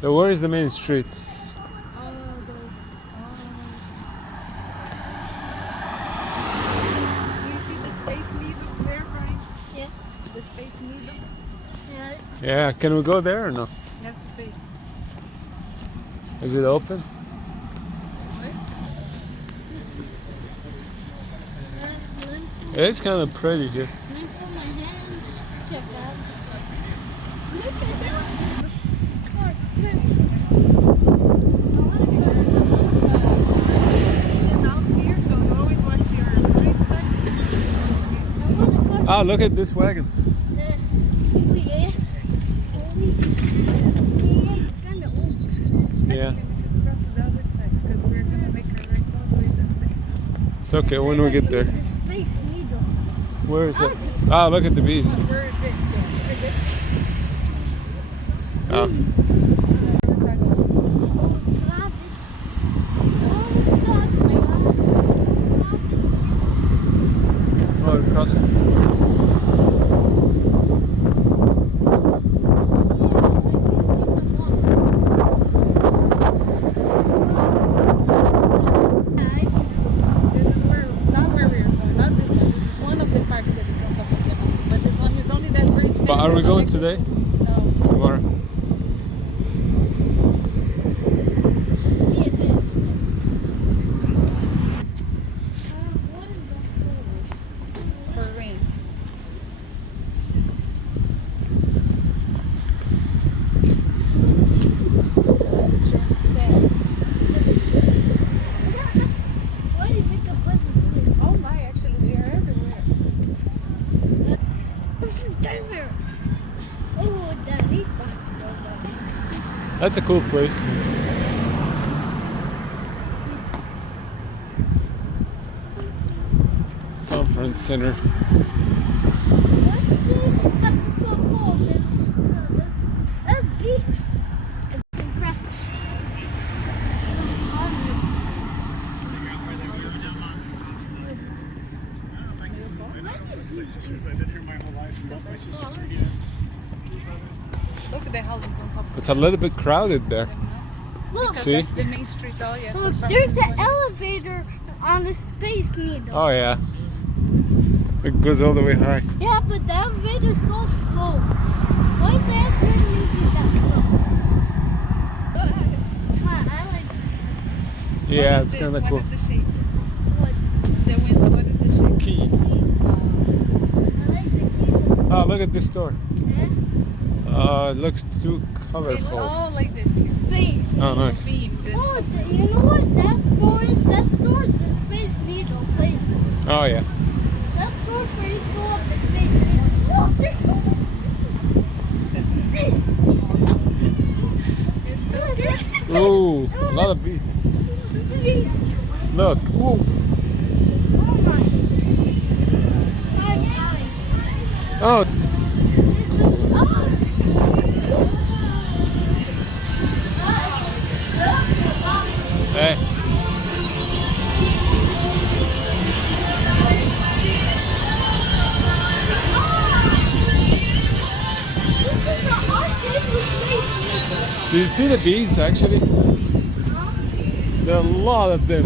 So where is the main street? Do you see the Space Needle there, Brian? Yeah. The Space Needle? Yeah. Yeah, can we go there or no? You have to pay. Is it open? It's kind of pretty here. Can I put my hand? Check that. Look at that. Look, So you always watch your street side. Ah, look at this wagon. Yeah. It's kind of old. Yeah. We should cross to the other side because we're going to make a right all the way to the back. It's okay when we get there. The Space Needle. Where is it? Ah, look at the bees. Where is it? Ah. Oh, we're crossing. This is where, not where we're going, not this one. This is one of the parks that is on top of the mountain. But this one is only that bridge. But are we going today? No. Tomorrow? For rent. That's just that. Why do you make a pleasant noise? Oh my, actually they are everywhere. There's a timer. Oh, Daddy. That's a cool place. Conference center. That's big. My sisters, but I've been here my whole life, and both my sisters are here. Look at the houses on top of It's a little bit crowded there. Look, See? That's the main street. Oh, yes. look, there's an elevator on the Space Needle. Oh yeah. It goes all the way high. Yeah, but the elevator's so slow. Why is the elevator moving that slow? I like this. Yeah, it's kind of cool. What is the shape? What? The window, what is the shape? Key. I like the keyboard. Oh, look at this door. Yeah? It looks too It's colorful. all like this. You see Space. Oh, the nice. beam. That's Oh, the- you know what that store is? That store is the Space Needle place. Oh yeah. That store's where you go up the Space Needle. Look, there's so many things. Ooh, a lot of bees. Look. Ooh. Oh, hey. Do you see the bees actually? There are a lot of them.